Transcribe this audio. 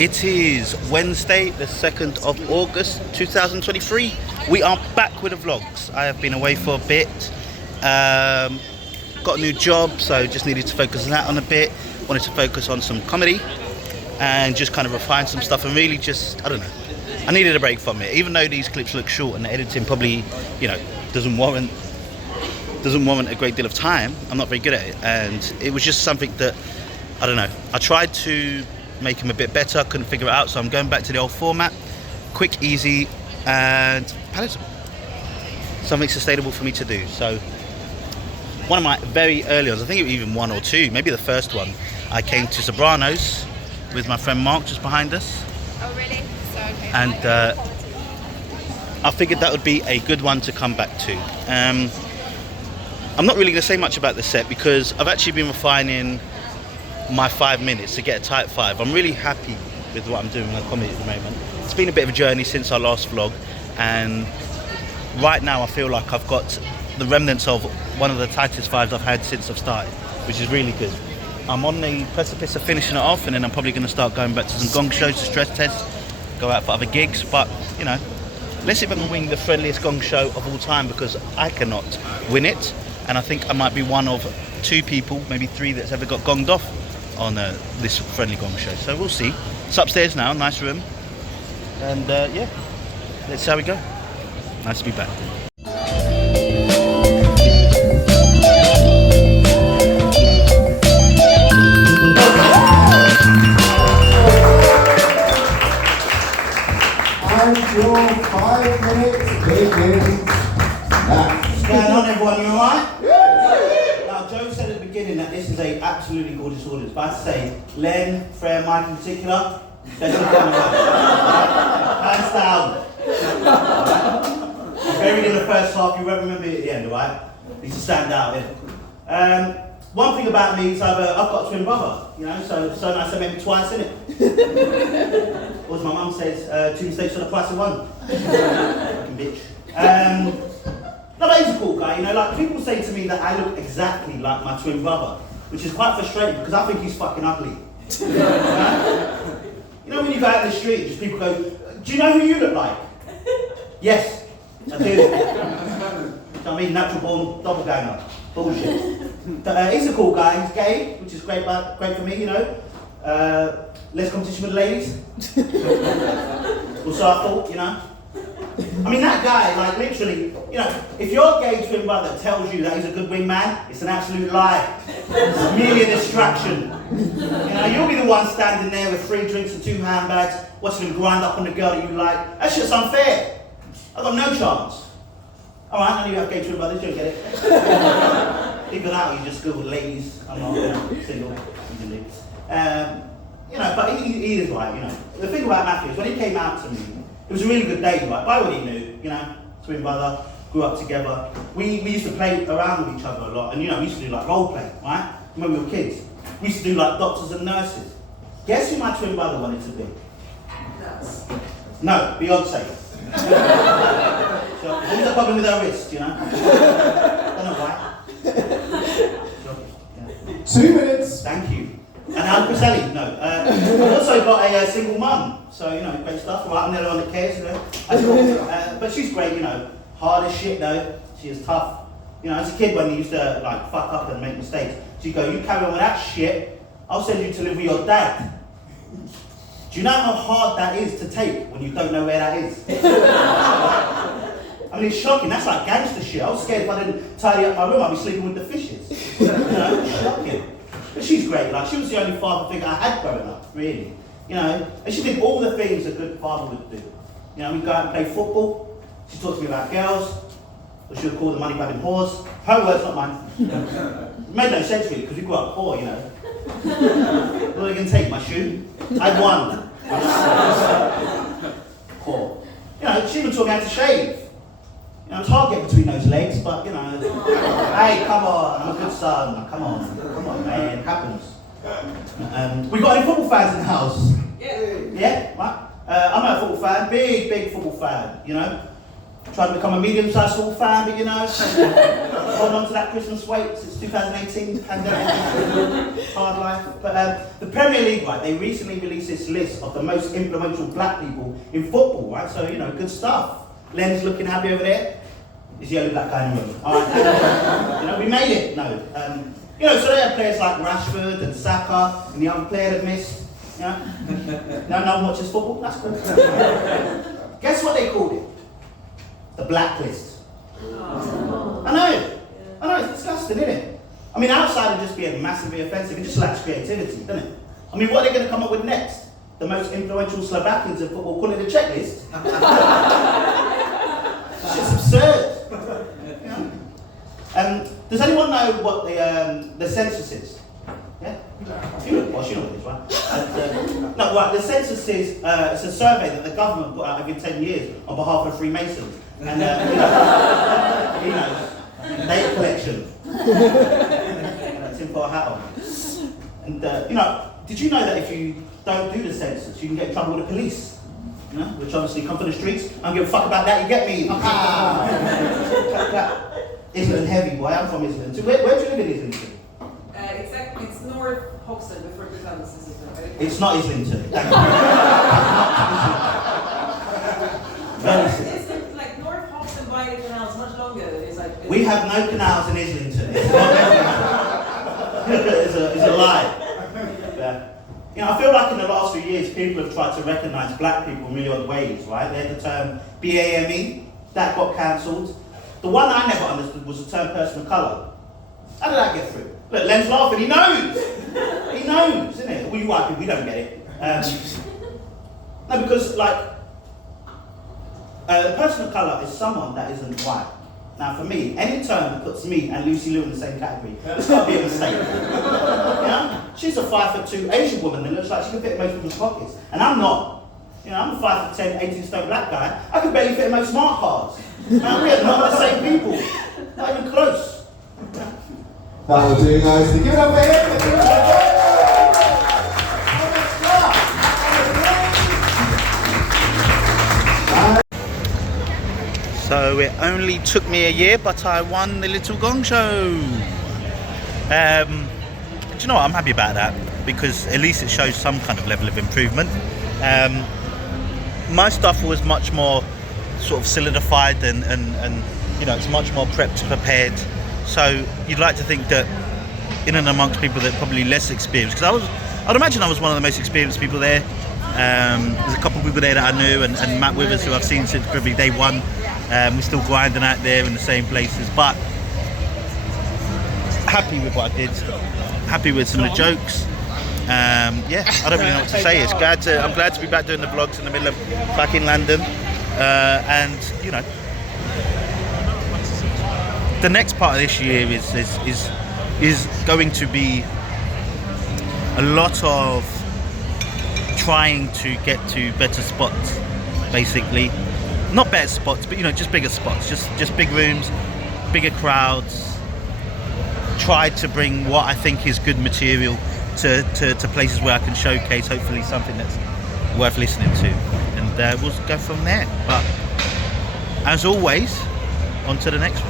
It is Wednesday, the 2nd of August 2023. We are back with the vlogs. I have been away for a bit. Got a new job, so just needed to focus on that on a bit. Wanted to focus on some comedy and just kind of refine some stuff and really just, I don't know. I needed a break from it. Even though these clips look short and the editing probably, doesn't warrant a great deal of time, I'm not very good at it. And it was just something that, I don't know. I tried to make him a bit better, I couldn't figure it out, so I'm going back to the old format. Quick, easy, and palatable. Something sustainable for me to do. So, one of my very early ones, I think it was even one or two, maybe the first one, I came to Zebranos with my friend Mark just behind us. Oh really? So okay. And I figured that would be a good one to come back to. I'm not really going to say much about the set because I've actually been refining my 5 minutes to get a tight 5. I'm really happy with what I'm doing with my comedy at the moment. It's been a bit of a journey since our last vlog, and right now I feel like I've got the remnants of one of the tightest 5s I've had since I've started, which is really good. I'm on the precipice of finishing it off, and then I'm probably going to start going back to some gong shows to stress test, go out for other gigs, but let's see if I can win the friendliest gong show of all time, because I cannot win it, and I think I might be one of 2 people, maybe 3, that's ever got gonged off on this friendly gong show. So we'll see. It's upstairs now, nice room, and yeah, let's see how we go. Nice to be back. And your 5 minutes begins now. What's going on, everyone? You alright? Now, Joe said at the beginning that this is a absolutely gorgeous audience, but I have to say, Len, Freya, Mike in particular, they're just kind of hands down. Buried in the first half, you won't remember it at the end, alright? Needs to stand out here. One thing about me is I've got a twin brother, so nice I met him twice, innit? Or as my mum says, 2 mistakes for the price of 1. Fucking bitch. No, but he's a cool guy, like people say to me that I look exactly like my twin brother, which is quite frustrating because I think he's fucking ugly. When you go out in the street, just people go, do you know who you look like? Yes, I do. I mean, natural born doppelganger. Bullshit. But he's a cool guy, he's gay, which is great for me, less competition with the ladies. Also I thought, I mean, that guy, like literally, if your gay twin brother tells you that he's a good wingman, it's an absolute lie. It's merely a distraction. You'll be the one standing there with 3 drinks and 2 handbags, watching him grind up on the girl that you like. That shit's unfair. I've got no chance. Alright, I know you have gay twin brothers, you don't get it. Even out, you just Google ladies. I'm not single, usually. But he is right, The thing about Matthew is when he came out to me, it was a really good day, right? But I already knew, twin brother, grew up together. We used to play around with each other a lot, and we used to do like role play, right? When we were kids. We used to do like doctors and nurses. Guess who my twin brother wanted to be? No, Beyonce. So, what was the problem with her wrist, I don't know why. 2 minutes. Thank you. And Uncle Sally, no. I've also got a single mum, so great stuff. Right, I'm the only one that cares, But she's great, hard as shit though. She is tough. As a kid when you used to like fuck up and make mistakes, she'd go, you carry on with that shit, I'll send you to live with your dad. Do you know how hard that is to take when you don't know where that is? I mean, it's shocking. That's like gangster shit. I was scared if I didn't tidy up my room, I'd be sleeping with the fishes. It's shocking. But she's great. Like, she was the only father figure I had growing up, really. And she did all the things a good father would do. We'd go out and play football. She talked to me about girls, or she would call the money grabbing whores. Her words, not mine. It made no sense really, because we grew up poor, What are they going to take, my shoe? I had one. Poor. She would taught me how to shave. It's hard getting between those legs, but hey, come on, I'm a good son. Come on, man, it happens. We got any football fans in the house? Yeah. Yeah, right. I'm a football fan, big football fan. Trying to become a medium-sized football fan, but you know, hold on to that Christmas wait since 2018, pandemic, hard life. But the Premier League, right, they recently released this list of the most influential black people in football, right? So, you know, good stuff. Len's looking happy over there. Is the only black guy in the room. All right, you know, we made it. No, you know, so they have players like Rashford and Saka and the young player that missed. You know, no one watches football. That's good. Guess what they called it? The blacklist. Oh. I know, it's disgusting, isn't it? I mean, outside of just being massively offensive, it just lacks creativity, doesn't it? I mean, what are they going to come up with next? The most influential Slovakians in football, call it a checklist? It's just absurd. You know? Does anyone know what the census is? Yeah? You know what it is, right? No, right, the census is it's a survey that the government put out every 10 years on behalf of Freemasons. And, you know, data collection. It's in for a hat on. And, you know, did you know that if you don't do the census, you can get in trouble with the police? You know, which obviously come from the streets. I don't give a fuck about that, you get me? Islington heavy, boy, I'm from Islington. So where do you live in Islington? Exactly, it's North Hoxton before it becomes Islington. It's not Islington. Thank you. It's like North Hoxton by the canal is much longer. It's like we have no canals in Islington. It's not Islington. It's a lie. Yeah. You know, I feel like in the last few years, people have tried to recognise black people in really odd ways, right? They had the term BAME, that got cancelled. The one I never understood was the term person of colour. How did that get through? Look, Len's laughing, he knows! He knows, isn't it? Well, you white people, we don't get it. No, because, like, a person of colour is someone that isn't white. Now, for me, any term that puts me and Lucy Liu in the same category, it's got to be a mistake. You know? She's a 5'2" Asian woman that looks like she can fit in most people's pockets. And I'm not. You know, I'm a 5'10", 18-stone black guy. I could barely fit in most smart cars. Now, we are not the same people. Not even close. That will do, guys. Give it up for him. So it only took me a year, but I won the Little Gong Show. Do you know what? I'm happy about that because at least it shows some kind of level of improvement. My stuff was much more sort of solidified and you know, it's much more prepared. So you'd like to think that in and amongst people that are probably less experienced, because I'd imagine I was one of the most experienced people there. There's a couple of people there that I knew, and Matt Withers, who I've seen since probably day one. We're still grinding out there in the same places, but happy with what I did. Happy with some of the jokes. Yeah, I don't really know what to say. I'm glad to be back doing the vlogs in the middle of back in London, and you know, the next part of this year is going to be a lot of trying to get to better spots, basically. Not better spots, but you know, just bigger spots, just big rooms, bigger crowds. Tried to bring what I think is good material to places where I can showcase hopefully something that's worth listening to, and we'll go from there. But as always, on to the next one.